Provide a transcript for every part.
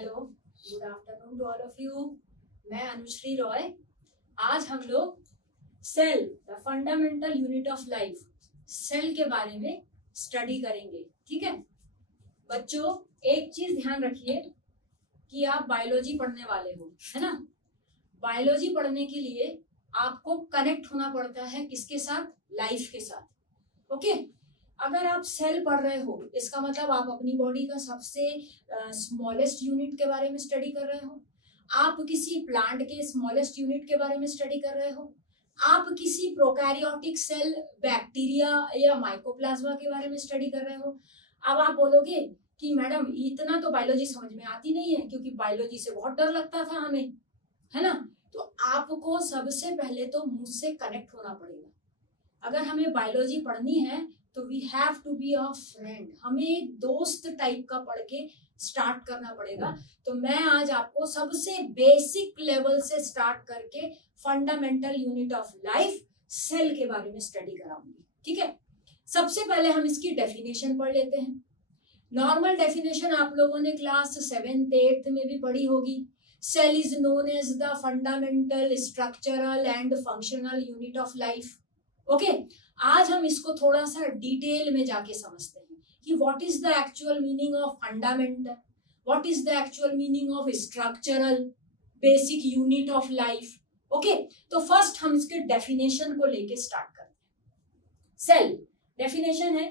Hello, good afternoon to all of you. मैं अनुश्री रॉय। आज हम लोग cell the fundamental unit of life, cell के बारे में स्टडी करेंगे। ठीक है बच्चों, एक चीज ध्यान रखिए कि आप बायोलॉजी पढ़ने वाले हो, है ना। बायोलॉजी पढ़ने के लिए आपको कनेक्ट होना पड़ता है किसके साथ? लाइफ के साथ। ओके अगर आप सेल पढ़ रहे हो इसका मतलब आप अपनी बॉडी का सबसे स्मॉलेस्ट यूनिट के बारे में स्टडी कर रहे हो, आप किसी प्लांट के स्मॉलेस्ट यूनिट के बारे में स्टडी कर रहे हो, आप किसी प्रोकैरियोटिक सेल बैक्टीरिया या माइकोप्लाज्मा के बारे में स्टडी कर रहे हो। अब आप बोलोगे कि मैडम इतना तो बायोलॉजी समझ में आती नहीं है क्योंकि बायोलॉजी से बहुत डर लगता था हमें, है ना। तो आपको सबसे पहले तो मुझसे कनेक्ट होना पड़ेगा। अगर हमें बायोलॉजी पढ़नी है तो we have to be a friend, हमें एक दोस्त टाइप का पढ़ के स्टार्ट करना पड़ेगा। तो मैं आज आपको सबसे बेसिक लेवल से स्टार्ट करके fundamental unit of life cell के बारे में स्टडी कराऊंगी। ठीक है, सबसे पहले हम इसकी डेफिनेशन पढ़ लेते हैं। नॉर्मल डेफिनेशन आप लोगों ने क्लास 7th 8th में भी पढ़ी होगी। Cell is known as the fundamental structural and functional unit of life. Okay आज हम इसको थोड़ा सा डिटेल में जाके समझते हैं कि what is the actual meaning of fundamental, what is the actual meaning of structural basic unit of life. Okay तो फर्स्ट हम इसके डेफिनेशन को लेके स्टार्ट करते हैं। सेल डेफिनेशन है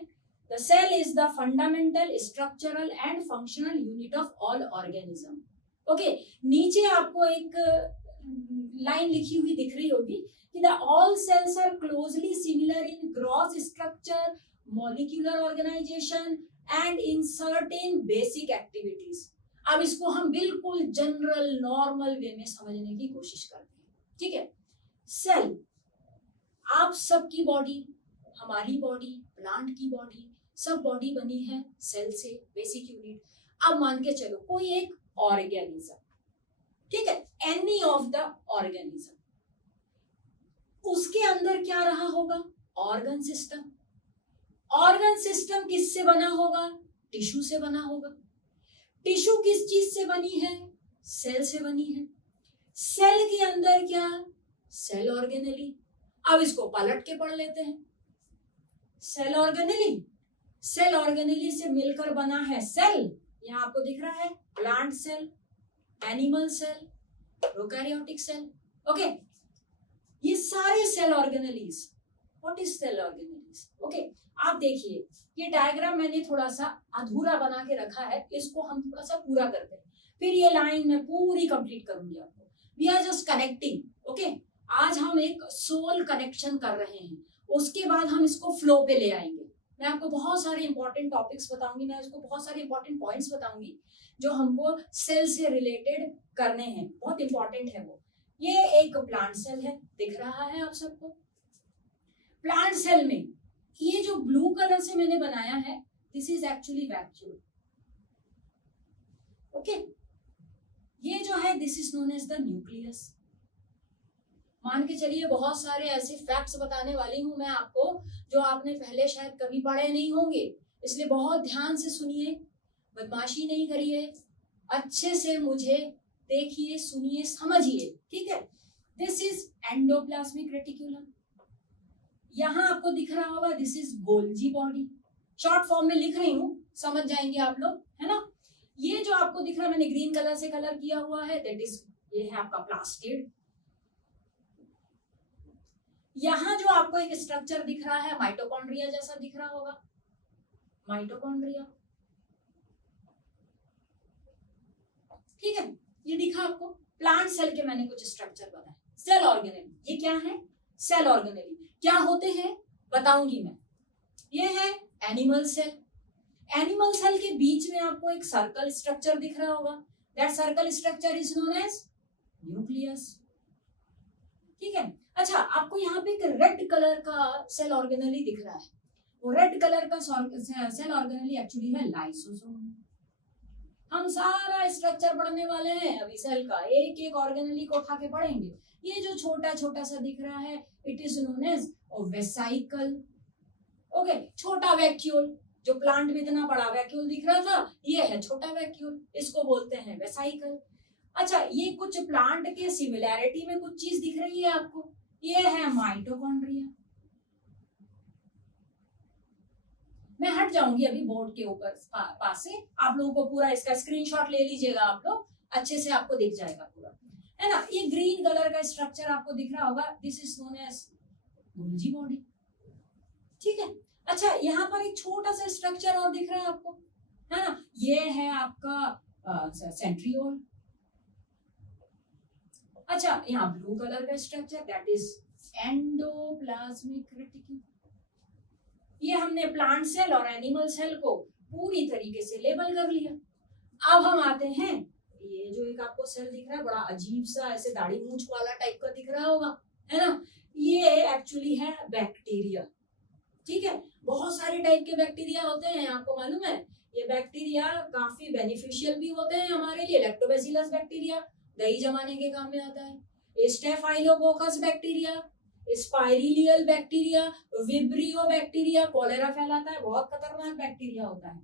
the cell is the fundamental structural and functional unit of all organism. Okay नीचे आपको एक लाइन लिखी हुई दिख रही होगी कि the all cells are closely similar in gross structure, molecular organization and in certain basic activities। अब इसको हम बिल्कुल जनरल नॉर्मल वे में समझने की कोशिश करते हैं। ठीक है, सेल आप सबकी बॉडी, हमारी बॉडी, प्लांट की बॉडी, सब बॉडी बनी है सेल से, बेसिक यूनिट। अब मान के चलो कोई एक ऑर्गेनिज्म, ठीक है, एनी ऑफ द ऑर्गेनिज्म, उसके अंदर क्या रहा होगा? Organ system. ऑर्गन सिस्टम किससे बना होगा? टिश्यू से बना होगा। टिश्यू किस चीज से बनी है? सेल से बनी है। सेल के अंदर क्या? Cell organelle. अब इसको पलट के पढ़ लेते हैं। सेल ऑर्गेनेली, सेल ऑर्गेनेली से मिलकर बना है सेल। यहाँ आपको दिख रहा है plant cell, animal cell, prokaryotic cell. Okay ये सारे cell organelles. What is cell organelles? Okay आप देखिए ये डायग्राम मैंने थोड़ा सा अधूरा बना के रखा है, इसको हम थोड़ा सा पूरा करते हैं, फिर ये लाइन मैं पूरी कंप्लीट करूंगी आपको। We are just connecting. Okay आज हम एक सोल कनेक्शन कर रहे हैं, उसके बाद हम इसको फ्लो पे ले आएंगे। मैं आपको बहुत सारे इंपॉर्टेंट टॉपिक्स बताऊंगी, मैं उसको बहुत सारे इंपॉर्टेंट पॉइंट्स बताऊंगी जो हमको सेल से रिलेटेड करने हैं, बहुत इंपॉर्टेंट है वो। ये एक प्लांट सेल है, दिख रहा है आप सबको। प्लांट सेल में ये जो ब्लू कलर से मैंने बनाया है, this is actually vacuole. Okay ये जो है this is known as the nucleus. मान के चलिए बहुत सारे ऐसे फैक्ट्स बताने वाली हूं मैं आपको जो आपने पहले शायद कभी पढ़े नहीं होंगे, इसलिए बहुत ध्यान से सुनिए, बदमाशी नहीं करिए, अच्छे से मुझे देखिए, सुनिए, समझिए। ठीक है, दिस इज एंडोप्लाज्मिक रेटिकुलम। यहां आपको दिख रहा होगा this is Golgi body. Short form में लिख रही हूं, समझ जाएंगे आप लोग, है ना। ये जो आपको दिख रहा है, मैंने ग्रीन कलर से कलर किया हुआ है, दैट इज ये है आपका प्लास्टिड। यहां जो आपको एक स्ट्रक्चर दिख रहा है माइटोकॉन्ड्रिया जैसा दिख रहा होगा, माइटोकॉन्ड्रिया। ठीक है ये दिखा आपको। प्लांट सेल के मैंने कुछ स्ट्रक्चर बताए। सेल ऑर्गेनेली, ये क्या है? सेल ऑर्गेनेली क्या होते हैं बताऊंगी मैं। ये है एनिमल सेल। एनिमल सेल के बीच में आपको एक सर्कल स्ट्रक्चर दिख रहा होगा, that circle structure is known as nucleus. ठीक है, अच्छा आपको यहाँ पे एक रेड कलर का सेल ऑर्गेनेली दिख रहा है, वो रेड कलर का सेल ऑर्गेनेली एक्चुअली है लाइसोसोम। हम सारा स्ट्रक्चर पढ़ने वाले हैं अभी सेल का, एक एक ऑर्गेनेली को उठा के पढ़ेंगे। ये जो छोटा छोटा सा दिख रहा है, it is known as vesicle. Okay छोटा वैक्यूल, जो प्लांट में इतना बड़ा वैक्यूल दिख रहा था, ये है छोटा वैक्यूल, इसको बोलते हैं वेसाइकल। अच्छा, ये कुछ प्लांट के सिमिलैरिटी में कुछ चीज दिख रही है आपको, ये है माइटोकॉन्ड्रिया। मैं हट जाऊंगी अभी बोर्ड के ऊपर पास से, आप लोगों को पूरा इसका स्क्रीनशॉट ले लीजिएगा आप लोग, अच्छे से आपको दिख जाएगा पूरा, है ना। ये ग्रीन कलर का स्ट्रक्चर आपको दिख रहा होगा, this is known as Golgi body, ठीक है। अच्छा, यहाँ पर एक छोटा सा स्ट्रक्चर और दिख रहा है आपको, है ना, ये है आपका सेंट्रियोल। अच्छा, यहाँ ब्लू कलर का structure, that is endoplasmic reticulum. ये हमने प्लांट सेल और एनिमल सेल को पूरी तरीके से लेबल कर लिया। अब हम आते हैं, ये जो एक आपको सेल दिख रहा है बड़ा अजीब सा ऐसे दाढ़ी मूंछ वाला टाइप का दिख रहा होगा, है ना, ये एक्चुअली है बैक्टीरिया, ठीक है। बहुत सारे टाइप के बैक्टीरिया होते हैं, आपको मालूम है। ये बैक्टीरिया काफी बेनिफिशियल भी होते हैं हमारे लिए। लैक्टोबैसिलस बैक्टीरिया दही जमाने के काम में आता है। Staphylococcus bacteria, spirillum bacteria, vibrio bacteria cholera फैलाता है, बहुत खतरनाक बैक्टीरिया होता है।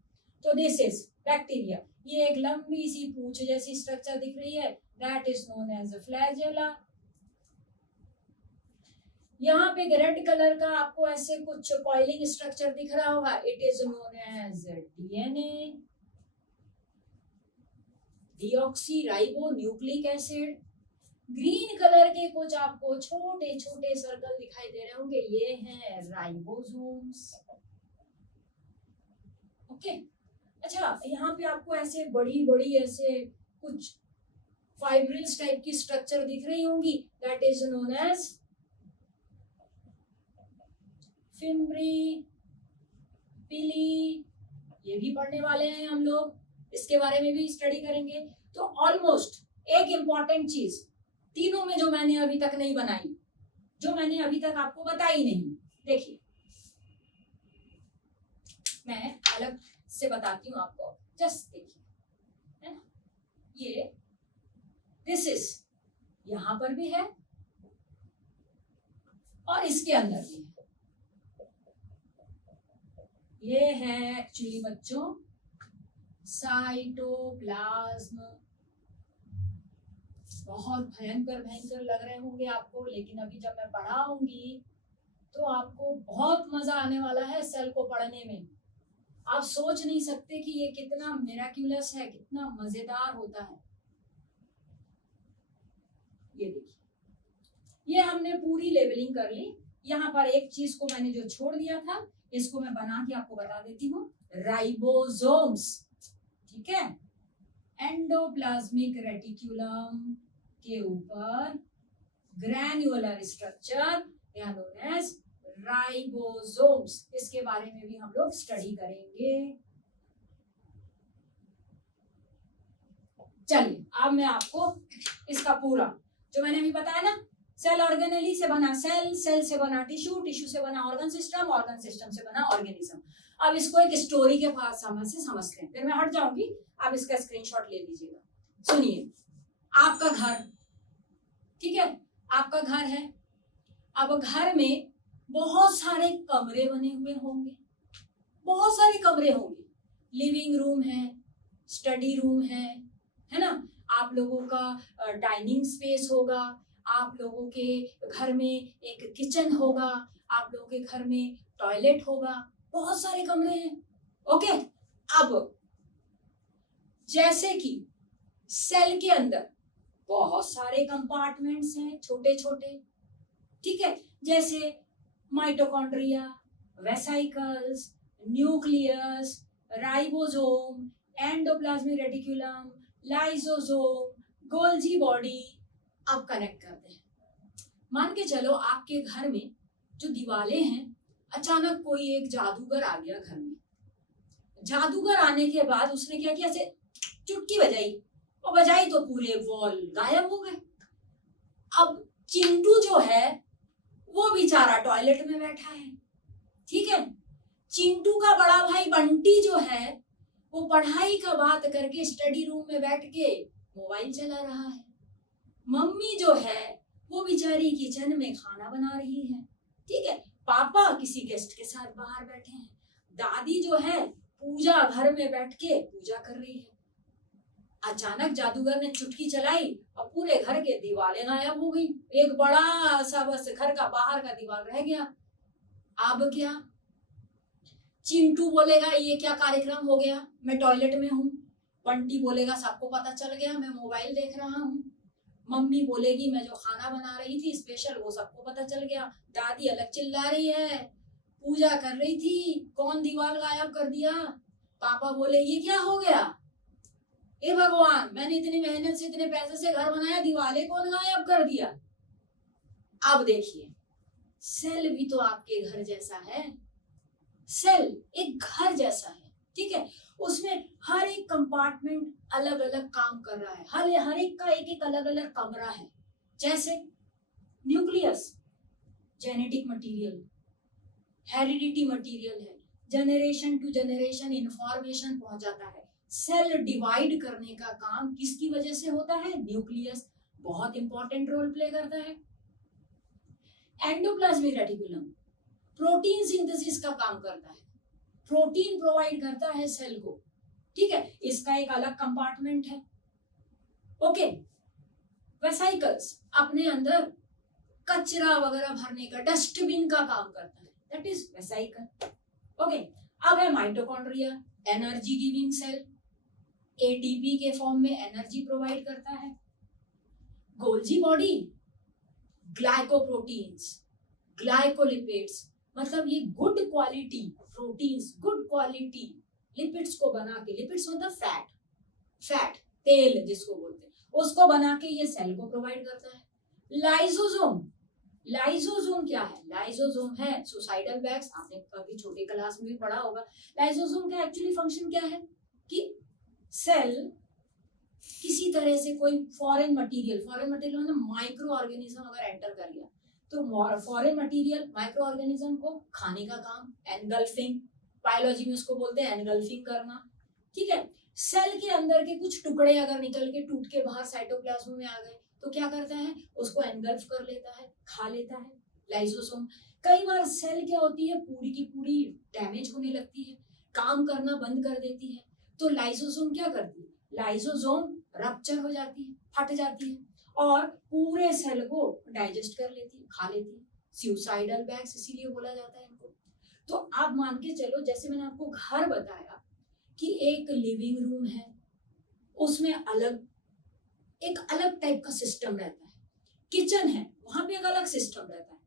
तो दिस इज बैक्टीरिया। ये एक लंबी सी पूंछ जैसी स्ट्रक्चर दिख रही है, that is known as flagella. यहाँ पे रेड कलर का आपको ऐसे कुछ कॉइलिंग स्ट्रक्चर दिख रहा होगा, it is known as DNA, deoxyribonucleic acid. Green colour के कुछ आपको छोटे छोटे सर्कल दिखाई दे रहे होंगे, ये हैं राइबोसोम्स, ओके। अच्छा, यहाँ पे आपको ऐसे बड़ी बड़ी ऐसे कुछ फाइब्रिल्स टाइप की स्ट्रक्चर दिख रही होंगी, that is known as fimbriae pili. ये भी पढ़ने वाले हैं हम लोग, इसके बारे में भी स्टडी करेंगे। तो ऑलमोस्ट एक इंपॉर्टेंट चीज तीनों में जो मैंने अभी तक नहीं बनाई, जो मैंने अभी तक आपको बताई नहीं, देखिए मैं अलग से बताती हूँ आपको, जस्ट देखिए, है ना, ये दिस इज यहां पर भी है और इसके अंदर भी है। ये है एक्चुअली बच्चों साइटोप्लाज्म। बहुत भयंकर भयंकर लग रहे होंगे आपको, लेकिन अभी जब मैं पढ़ाऊंगी तो आपको बहुत मजा आने वाला है सेल को पढ़ने में। आप सोच नहीं सकते कि ये कितना मिराक्युलस है, कितना मजेदार होता है। ये देखिए, ये हमने पूरी लेबलिंग कर ली। यहाँ पर एक चीज को मैंने जो छोड़ दिया था, इसको मैं बना के आपको बता देती हूँ, राइबोसोम्स, ठीक है। एंडोप्लाज्मिक रेटिक्यूलम के ऊपर granular structure known as ribosomes, इसके बारे में भी हम लोग स्टडी करेंगे। चलिए, अब मैं आपको इसका पूरा जो मैंने अभी बताया ना, सेल ऑर्गेनेली से बना सेल, सेल से बना टिश्यू, टिश्यू से बना ऑर्गन सिस्टम, ऑर्गन सिस्टम से बना ऑर्गेनिज्म। अब इसको एक स्टोरी के पास से समझते हैं, फिर मैं हट जाऊंगी, आप इसका स्क्रीनशॉट ले लीजिएगा। सुनिए, आपका घर, ठीक है, आपका घर है। अब घर में बहुत सारे कमरे बने हुए होंगे, बहुत सारे कमरे होंगे। लिविंग रूम है, स्टडी रूम है ना, आप लोगों का डाइनिंग स्पेस होगा, आप लोगों के घर में एक किचन होगा, आप लोगों के घर में टॉयलेट होगा, बहुत सारे कमरे हैं, ओके। अब जैसे कि सेल के अंदर बहुत सारे कंपार्टमेंट्स हैं, छोटे छोटे, ठीक है, जैसे mitochondria, vesicles, nucleus, ribosome, endoplasmic reticulum, lysosome, Golgi body. अब कनेक्ट करते हैं। मान के चलो आपके घर में जो दीवारें हैं, अचानक कोई एक जादूगर आ गया घर में। जादूगर आने के बाद उसने क्या किया, ऐसे चुटकी बजाई, और बजाई तो पूरे वॉल गायब हो गए। अब चिंटू जो है वो बेचारा टॉयलेट में बैठा है, ठीक है। चिंटू का बड़ा भाई बंटी जो है वो पढ़ाई का बात करके स्टडी रूम में बैठ के मोबाइल चला रहा है। मम्मी जो है वो बेचारी किचन में खाना बना रही है, ठीक है। पापा किसी गेस्ट के साथ बाहर बैठे हैं। दादी जो है पूजा घर में बैठ के पूजा कर रही है, अचानक जादूगर ने चुटकी चलाई और पूरे घर के दीवारें गायब हो गई, एक बड़ा सा बस घर का बाहर का दीवार रह गया। अब क्या? चिंटू बोलेगा ये क्या कार्यक्रम हो गया, मैं टॉयलेट में हूँ। बंटी बोलेगा सबको पता चल गया, मैं मोबाइल देख रहा हूँ। मम्मी बोलेगी मैं जो खाना बना रही थी स्पेशल वो सबको पता चल गया। दादी अलग चिल्ला रही है, पूजा कर रही थी, कौन दीवार गायब कर दिया। पापा बोले ये क्या हो गया, हे भगवान, मैंने इतनी मेहनत से इतने पैसे से घर बनाया, दीवारें कौन गायब कर दिया। अब देखिए, सेल भी तो आपके घर जैसा है। सेल एक घर जैसा है, ठीक है, उसमें हर एक कंपार्टमेंट अलग अलग काम कर रहा है, हर एक का एक एक अलग अलग कमरा है। जैसे nucleus genetic material, heredity material है, जनरेशन टू जनरेशन इंफॉर्मेशन पहुंचाता है। सेल डिवाइड करने का काम किसकी वजह से होता है? न्यूक्लियस बहुत इंपॉर्टेंट रोल प्ले करता है। एंडोप्लाज्मिक रेटिकुलम प्रोटीन सिंथेसिस का काम करता है, प्रोटीन प्रोवाइड करता है सेल को, ठीक है, इसका एक अलग कंपार्टमेंट है। ओके, वेसाइकल्स अपने अंदर कचरा वगैरह भरने का, डस्टबिन का काम करता है, दैट इज वेसाइकल। ओके, अब है mitochondria, energy giving cell, ATP के फॉर्म में एनर्जी प्रोवाइड करता है। गोल्जी बॉडी, ग्लाइकोप्रोटीन्स, ग्लाइकोलिपिड्स, मतलब ये good quality proteins, good quality lipids को बना के, लिपिड्स मतलब फैट तेल जिसको बोलते हैं, उसको बना के ये सेल को प्रोवाइड करता है। लाइसोसोम क्या है? लाइसोसोम है सुसाइडल बैग्स, आपने कभी छोटे क्लास में भी पढ़ा होगा। लाइसोसोम का एक्चुअली फंक्शन क्या है कि सेल किसी तरह से कोई फॉरेन मटेरियल मतलब माइक्रो ऑर्गेनिज्म अगर एंटर कर गया तो फॉरेन मटेरियल माइक्रो ऑर्गेनिज्म को खाने का काम, एनगल्फिंग, बायोलॉजी में उसको बोलते हैं एनगल्फिंग करना, ठीक है। सेल के अंदर के कुछ टुकड़े अगर निकल के टूट के बाहर साइटोप्लाज्म में आ गए तो क्या करता है? उसको एनगल्फ कर लेता है, खा लेता है लाइसोसोम। कई बार सेल क्या होती है, पूरी की पूरी डैमेज होने लगती है, काम करना बंद कर देती है, तो लाइसोसोम क्या करती है? लाइसोसोम रप्चर हो जाती है, फट जाती है और पूरे सेल को डाइजेस्ट कर लेती है, खा लेती है। सुसाइडल बैग्स इसीलिए बोला जाता है इनको। तो आप मान के चलो, जैसे मैंने आपको घर बताया कि एक लिविंग रूम है, उसमें एक अलग टाइप का सिस्टम रहता है। किचन है, वहां पे एक अलग सिस्टम रहता है।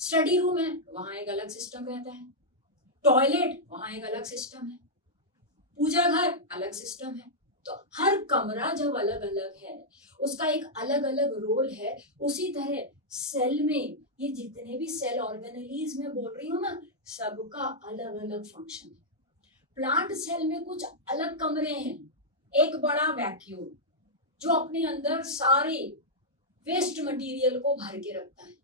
स्टडी रूम है, वहां एक अलग सिस्टम रहता है। टॉयलेट, वहां एक अलग सिस्टम है। पूजा घर, अलग सिस्टम है। तो हर कमरा जब अलग अलग है, उसका एक अलग अलग रोल है। उसी तरह सेल में ये जितने भी सेल ऑर्गेनेलीज में बोल रही हूँ ना, सबका अलग अलग फंक्शन है। प्लांट सेल में कुछ अलग कमरे हैं, एक बड़ा वैक्यूल जो अपने अंदर सारे वेस्ट मटेरियल को भर के रखता है।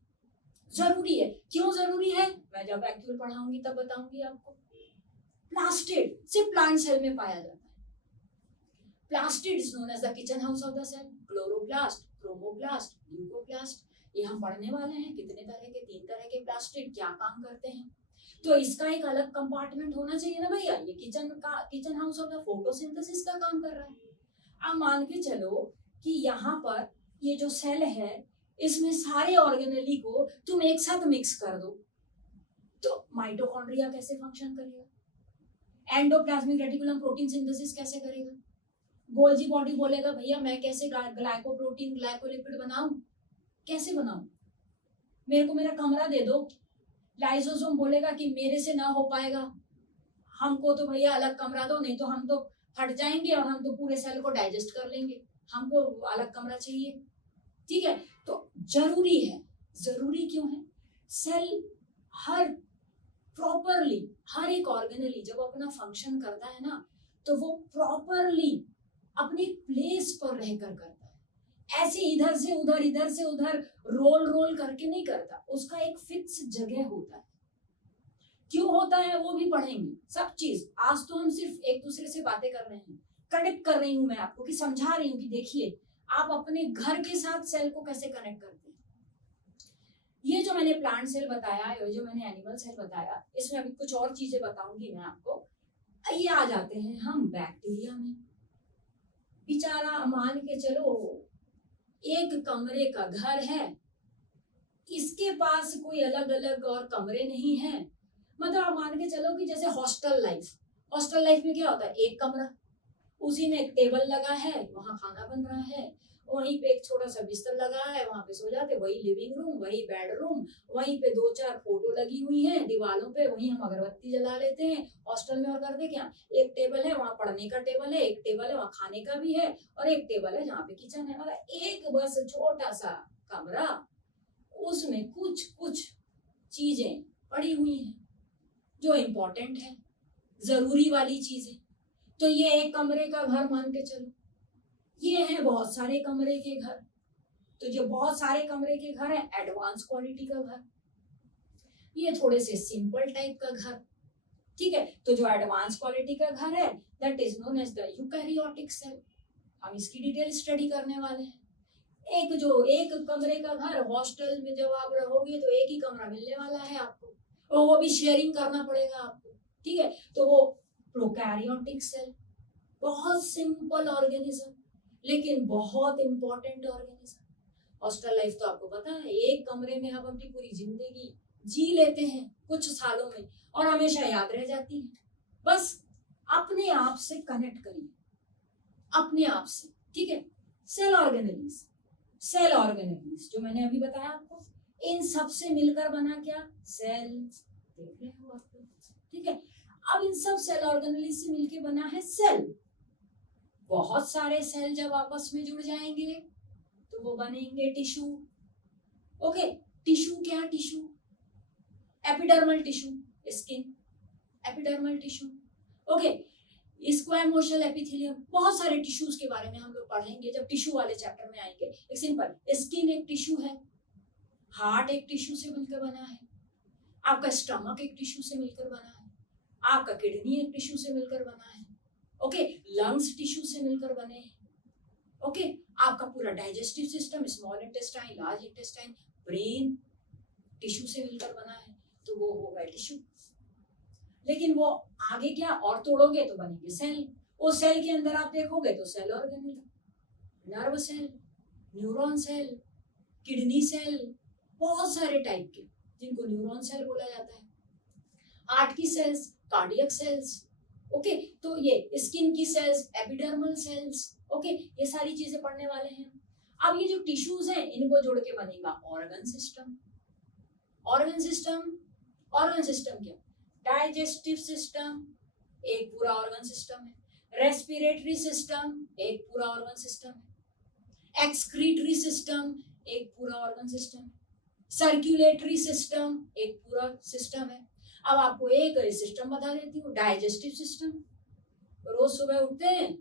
जरूरी है, क्यों जरूरी है मैं जब वैक्यूल पढ़ाऊंगी तब बताऊंगी आपको। प्लास्टिड सिर्फ प्लांट सेल में पाया जाता है। Plastid is known as the kitchen house of the cell. Chloroplast, chromoplast, leucoplast, ये हम पढ़ने वाले हैं कितने तरह के, 3 तरह के प्लास्टिड क्या काम करते हैं। तो इसका एक अलग कंपार्टमेंट होना चाहिए ना भैया। ये kitchen house of the photosynthesis का काम कर रहा है। अब मान के चलो कि यहाँ पर ये जो सेल है इसमें सारे ऑर्गेनेली को तुम एक साथ मिक्स कर दो, तो माइटोकॉन्ड्रिया कैसे फंक्शन करेगा? एंडोप्लाज्मिक रेटिकुलम प्रोटीन सिंथेसिस कैसे करेगा? गोल्जी बॉडी बोलेगा भैया मैं कैसे ग्लाइकोप्रोटीन ग्लाइकोलिपिड बनाऊं, कैसे बनाऊं, मेरे को मेरा कमरा दे दो। लाइसोसोम बोलेगा कि मेरे से ना हो पाएगा, हमको तो भैया अलग कमरा दो, नहीं तो हम तो फट जाएंगे और हम तो पूरे सेल को डाइजेस्ट कर लेंगे, हमको अलग कमरा चाहिए, ठीक है। तो जरूरी है, जरूरी क्यों है? सेल प्रॉपरली हर एक ऑर्गेनली जब अपना फंक्शन करता है ना, तो वो प्रॉपरली अपने प्लेस पर रहकर करता है। ऐसे इधर से उधर रोल करके नहीं करता, उसका एक फिक्स जगह होता है। क्यों होता है वो भी पढ़ेंगे सब चीज। आज तो हम सिर्फ एक दूसरे से बातें कर रहे हैं, कनेक्ट कर रही हूं मैं आपको, कि समझा रही हूँ कि देखिए आप अपने घर के साथ सेल को कैसे कनेक्ट करते हैं। ये जो मैंने प्लांट सेल बताया, ये जो मैंने एनिमल सेल बताया, इसमें अभी कुछ और चीजें बताऊंगी मैं आपको। ये आ जाते हैं हम बैक्टीरिया में। बेचारा मान के चलो एक कमरे का घर है, इसके पास कोई अलग अलग और कमरे नहीं है। मतलब आप मान के चलो कि जैसे हॉस्टल लाइफ में क्या होता है, एक कमरा, उसी में एक टेबल लगा है, वहां खाना बन रहा है, वहीं पे एक छोटा सा बिस्तर लगा है, वहां पे सो जाते, वही लिविंग रूम, वही बेडरूम, वहीं पे 2-4 फोटो लगी हुई हैं दीवारों पे, वहीं हम अगरबत्ती जला लेते हैं। हॉस्टल में और करते क्या, एक टेबल है, वहां पढ़ने का टेबल है, एक टेबल है वहां खाने का भी है, और एक टेबल है जहाँ पे किचन है। मतलब एक बस छोटा सा कमरा, उसमें कुछ कुछ चीजें पड़ी हुई हैं जो इम्पोर्टेंट है, जरूरी वाली चीजें। तो ये एक कमरे का घर मान के चलो। ये है बहुत सारे कमरे के घर। तो जो बहुत सारे कमरे के घर है, एडवांस क्वालिटी का घर। ये थोड़े से सिंपल टाइप का घर, ठीक है। तो जो एडवांस क्वालिटी का घर है, that is known as the eukaryotic cell. हम इसकी डिटेल स्टडी करने वाले हैं। एक कमरे का घर, हॉस्टल में जब आप रहोगे तो एक ही कमरा मिलने वाला है आपको, और वो भी शेयरिंग करना पड़ेगा आपको, ठीक है। तो वो प्रोकैरियोटिक सेल, बहुत सिंपल ऑर्गेनिज्म लेकिन बहुत इंपॉर्टेंट ऑर्गेनिज्म। हॉस्टल लाइफ तो आपको पता है, एक कमरे में हम अपनी पूरी जिंदगी जी लेते हैं कुछ सालों में, और हमेशा याद रह जाती है। बस अपने आप से कनेक्ट करिए, अपने आप से, ठीक है। सेल ऑर्गेनेलीज जो मैंने अभी बताया आपको, इन सब से मिलकर बना क्या, सेल। देख रहे हो आप, ठीक है। अब इन सब सेल ऑर्गेनेलीज से मिलकर बना है सेल। बहुत सारे सेल जब आपस में जुड़ जाएंगे तो वो बनेंगे टिश्यू। ओके, टिश्यू क्या, tissue epidermal tissue, skin epidermal tissue. Okay, squamous epithelium, बहुत सारे टिश्यूज के बारे में हम लोग पढ़ेंगे जब टिश्यू वाले चैप्टर में आएंगे। एक सिंपल, स्किन एक टिश्यू है, हार्ट एक टिश्यू से मिलकर बना है, आपका स्टमक एक टिश्यू से मिलकर बना है, आपका किडनी एक टिश्यू से मिलकर बना है, ओके, लंग्स टिश्यू से मिलकर बने हैं, ओके, आपका पूरा digestive system, small intestine, large intestine, brain tissue से मिलकर बना है, तो वो होगा टिश्यू। लेकिन वो आगे क्या और तोड़ोगे तो बनेंगे सेल। वो सेल के अंदर आप देखोगे तो cell organelle, nerve cell, neuron cell, kidney cell, बहुत सारे टाइप के जिनको न्यूरॉन सेल बोला जाता है, हार्ट की सेल्स, कार्डियक सेल्स, ओके। तो ये स्किन की सेल्स, एपिडर्मल सेल्स, ओके, ये सारी चीजें पढ़ने वाले हैं। अब ये जो टिश्यूज हैं इनको जोड़ के बनेगा ऑर्गन सिस्टम। ऑर्गन सिस्टम क्या, डाइजेस्टिव सिस्टम एक पूरा ऑर्गन सिस्टम है, रेस्पिरेटरी सिस्टम एक पूरा ऑर्गन सिस्टम है, एक्सक्रीटरी सिस्टम एक पूरा ऑर्गन सिस्टम है, सर्कुलेटरी सिस्टम एक पूरा सिस्टम है। अब आपको एक सिस्टम बता देती हूँ, डाइजेस्टिव सिस्टम। रोज सुबह उठते हैं,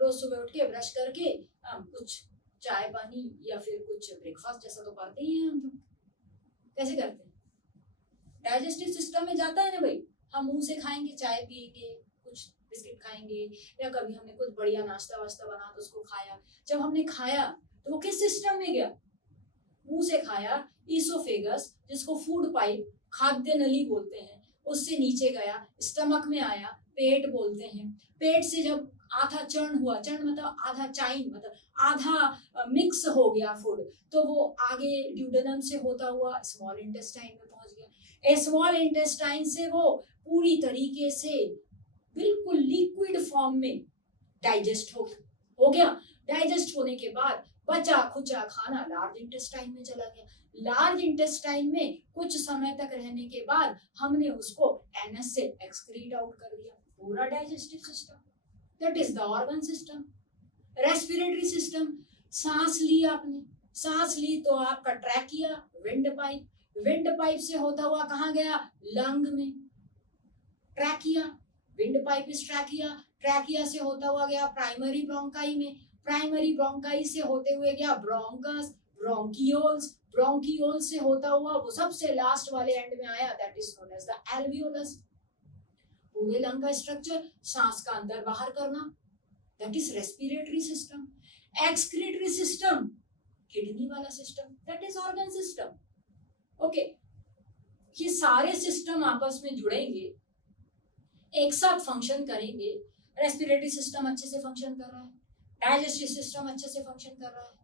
रोज सुबह उठ के ब्रश करके हम कुछ चाय पानी या फिर कुछ ब्रेकफास्ट जैसा तो करते ही हैं हम लोग। कैसे करते हैं, डाइजेस्टिव सिस्टम में जाता है ना भाई, हम मुंह से खाएंगे, चाय पिएंगे, कुछ बिस्किट खाएंगे, या कभी हमने कुछ बढ़िया नाश्ता वास्ता बना तो उसको खाया। जब हमने खाया तो वो किस सिस्टम में गया, मुंह से खाया, ईसोफेगस जिसको फूड पाइप, खाद्य नली बोलते हैं, उससे नीचे गया, स्टमक में आया, पेट बोलते हैं, पेट से जब आधा चर्ण हुआ, चर्ण मतलब आधा चाइन, मतलब आधा मिक्स हो गया फूड, तो वो आगे ड्यूडेनम से होता हुआ स्मॉल इंटेस्टाइन में पहुंच गया। स्मॉल इंटेस्टाइन से वो पूरी तरीके से बिल्कुल लिक्विड फॉर्म में डाइजेस्ट हो गया। डाइजेस्ट होने के बाद बचा खुचा खाना लार्ज इंटेस्टाइन में चला गया। लार्ज इंटेस्टाइन में कुछ समय तक रहने के बाद हमने उसको एनएस से एक्सक्रीट आउट कर दिया। पूरा digestive system, that is the organ system. Respiratory system, सांस ली आपने, सांस ली तो आपका ट्रैकिया, विंड पाइप से होता हुआ कहाँ गया, लंग में। Trachea, wind pipe is trachea, trachea से होता हुआ गया प्राइमरी ब्रोंकाई में, प्राइमरी ब्रोंकाई से होते हुए गया ब्रोंकस, ब्रोंकियोल्स, ब्रोंकियोल्स से होता हुआ वो सबसे लास्ट वाले एंड में आया, that is known as the alveolus. पूरे लंग का स्ट्रक्चर, सांस का अंदर बाहर करना, that is respiratory system. Excretory system, kidney वाला system, that is organ system. Okay, ये सारे सिस्टम आपस में जुड़ेंगे, एक साथ फंक्शन करेंगे। रेस्पिरेटरी सिस्टम अच्छे से फंक्शन कर रहा है, डाइजेस्टिव सिस्टम अच्छे से फंक्शन कर रहा है,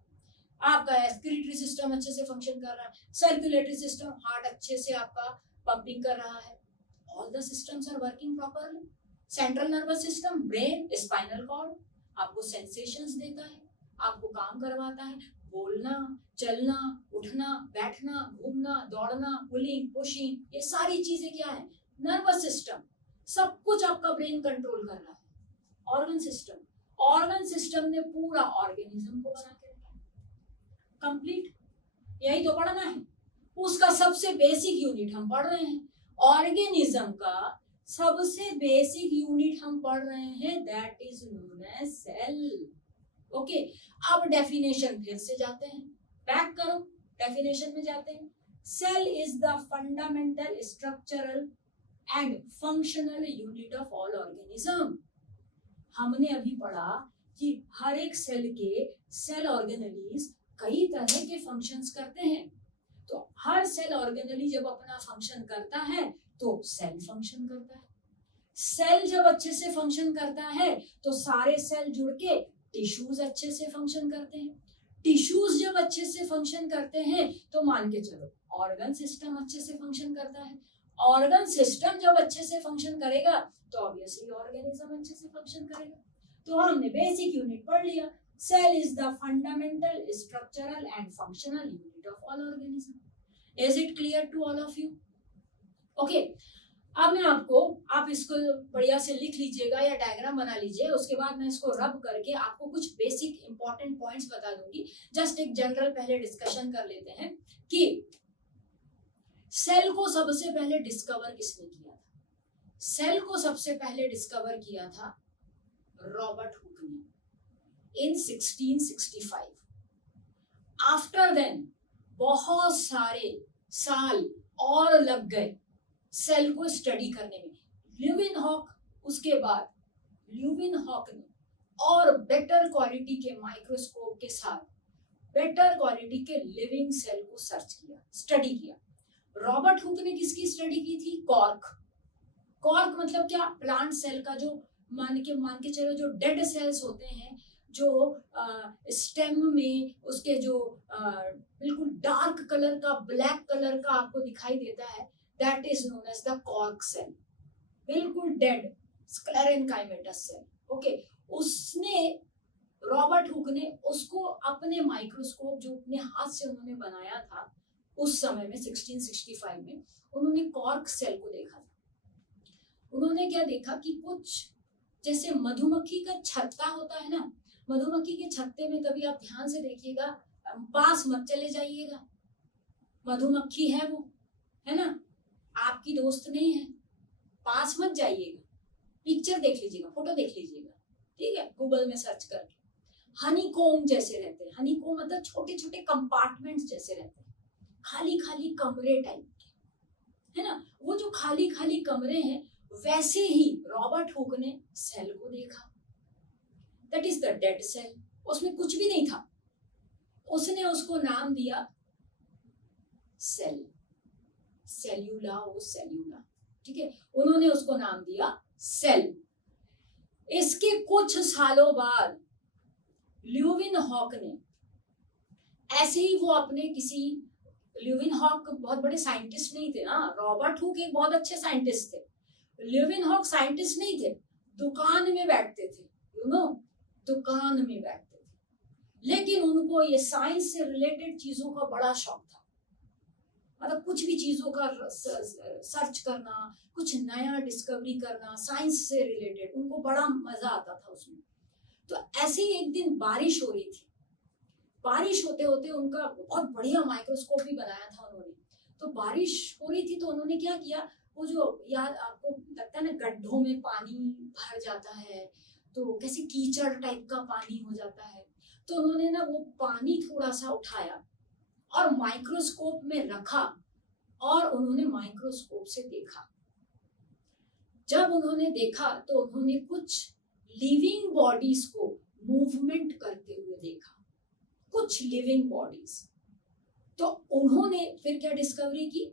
आपका एक्सक्रीटरी सिस्टम अच्छे से फंक्शन कर रहा है, सर्कुलेटरी सिस्टम, हार्ट अच्छे से आपका पंपिंग कर रहा है, all the systems are working properly. Central nervous system, brain, spinal cord आपको सेंसेशंस देता है, आपको काम करवाता है, बोलना, चलना, उठना, बैठना, घूमना, दौड़ना, पुलिंग, पुशिंग, ये सारी चीजें क्या है, नर्वस सिस्टम, सब कुछ आपका ब्रेन कंट्रोल कर रहा है। ऑर्गन सिस्टम, ऑर्गन सिस्टम ने पूरा ऑर्गेनिज्म को बना के रखा है कंप्लीट, यही तो पढ़ना है। उसका सबसे बेसिक यूनिट हम पढ़ रहे हैं, ऑर्गेनिज्म का सबसे बेसिक यूनिट हम पढ़ रहे हैं, that is known as cell. Okay, अब डेफिनेशन फिर से जाते हैं, बैक करो, डेफिनेशन में जाते हैं। Cell is the fundamental structural and functional unit of all organism. हमने अभी पढ़ा कि हर एक सेल के सेल ऑर्गेनलीज कई तरह के फंक्शंस करते हैं, तो हर सेल ऑर्गेनली जब अपना फंक्शन करता है तो सेल फंक्शन करता है। सेल जब अच्छे से फंक्शन करता है तो सारे सेल जुड़ के टिश्यूज अच्छे से फंक्शन करते हैं, टिश्यूज जब अच्छे से फंक्शन करते हैं तो मान के चलो ऑर्गन सिस्टम अच्छे से फंक्शन करता है, ऑर्गन सिस्टम जब अच्छे से फंक्शन करेगा तो ऑब्वियसली ऑर्गेनिज्म अच्छे से फंक्शन करेगा। तो हमने बेसिक यूनिट पढ़ लिया, cell is the fundamental structural and functional unit of all organism. Is it clear to all of you? Okay, अब मैं आपको, आप इसको बढ़िया से लिख लीजिएगा या डायग्राम बना लीजिए, उसके बाद मैं इसको रब करके आपको कुछ बेसिक इंपॉर्टेंट पॉइंट्स बता दूंगी। जस्ट एक जनरल पहले डिस्कशन कर लेते हैं कि सेल को सबसे पहले डिस्कवर किसने किया था। सेल को सबसे पहले डिस्कवर किया था रॉबर्ट हुक ने इन 1665। आफ्टर देन बहुत सारे साल और लग गए सेल को स्टडी करने में। ल्यूविनहॉक, उसके बाद ल्यूविनहॉक ने और बेटर क्वालिटी के माइक्रोस्कोप के साथ बेटर क्वालिटी के लिविंग सेल को सर्च किया, स्टडी किया। रॉबर्ट हुक ने किसकी स्टडी की थी? कॉर्क। कॉर्क मतलब क्या? प्लांट सेल का, जो मान के चलो जो डेड सेल्स होते हैं, जो स्टेम में उसके जो बिल्कुल डार्क कलर का, ब्लैक कलर का आपको दिखाई देता है, that is known as the cork cell, बिल्कुल डेड स्क्लेरेनकाइमेटस सेल। ओके, उसने, रॉबर्ट हुक ने उसको अपने माइक्रोस्कोप जो अपने हाथ से उन्होंने बनाया था उस समय में 1665 में, उन्होंने कॉर्क सेल को देखा था। उन्होंने क्या देखा कि कुछ जैसे मधुमक्खी का छत्ता होता है ना, मधुमक्खी के छत्ते में कभी आप ध्यान से देखिएगा, पास मत चले जाइएगा, मधुमक्खी है वो, है ना, आपकी दोस्त नहीं है, पास मत जाइएगा, पिक्चर देख लीजिएगा, फोटो देख लीजिएगा, ठीक है, गूगल में सर्च करके। हनीकॉम्ब जैसे रहते हैं, हनीकॉम्ब मतलब छोटे छोटे कंपार्टमेंट्स जैसे रहते हैं, खाली खाली कमरे टाइप के, है ना, वो जो खाली खाली कमरे हैं, वैसे ही रॉबर्ट हुक ने सेल को देखा। That is the dead cell, उसमें कुछ भी नहीं था, उसने उसको नाम दिया सेल, सेल्यूला, वो सेल्यूला, ठीक है, उन्होंने उसको नाम दिया सेल। इसके कुछ सालों बाद ल्यूविनहॉक ने, ऐसे ही वो अपने किसी, ल्यूविनहॉक बहुत बड़े साइंटिस्ट नहीं थे ना, रॉबर्ट हुक एक बहुत अच्छे साइंटिस्ट थे, ल्यूविनहॉक साइंटिस्ट नहीं थे, दुकान में बैठते थे, यू नो, दुकान में बैठते थे, लेकिन उनको ये साइंस से रिलेटेड चीजों का बड़ा शौक था, मतलब कुछ भी चीजों का सर्च करना, कुछ नया डिस्कवरी करना, साइंस से रिलेटेड उनको बड़ा मजा आता था उसमें। तो ऐसे ही एक दिन बारिश हो रही थी, बारिश होते होते उनका बहुत बढ़िया माइक्रोस्कोप भी बनाया था उन्होंने, तो बारिश हो रही थी तो उन्होंने क्या किया, वो जो यार आपको लगता है ना गड्ढों में पानी भर जाता है तो कैसे कीचड़ टाइप का पानी हो जाता है, तो उन्होंने ना वो पानी थोड़ा सा उठाया और माइक्रोस्कोप में रखा और उन्होंने माइक्रोस्कोप से देखा। जब उन्होंने देखा तो उन्होंने कुछ लिविंग बॉडीज को मूवमेंट करते हुए देखा, कुछ लिविंग बॉडीज, तो उन्होंने फिर क्या डिस्कवरी की,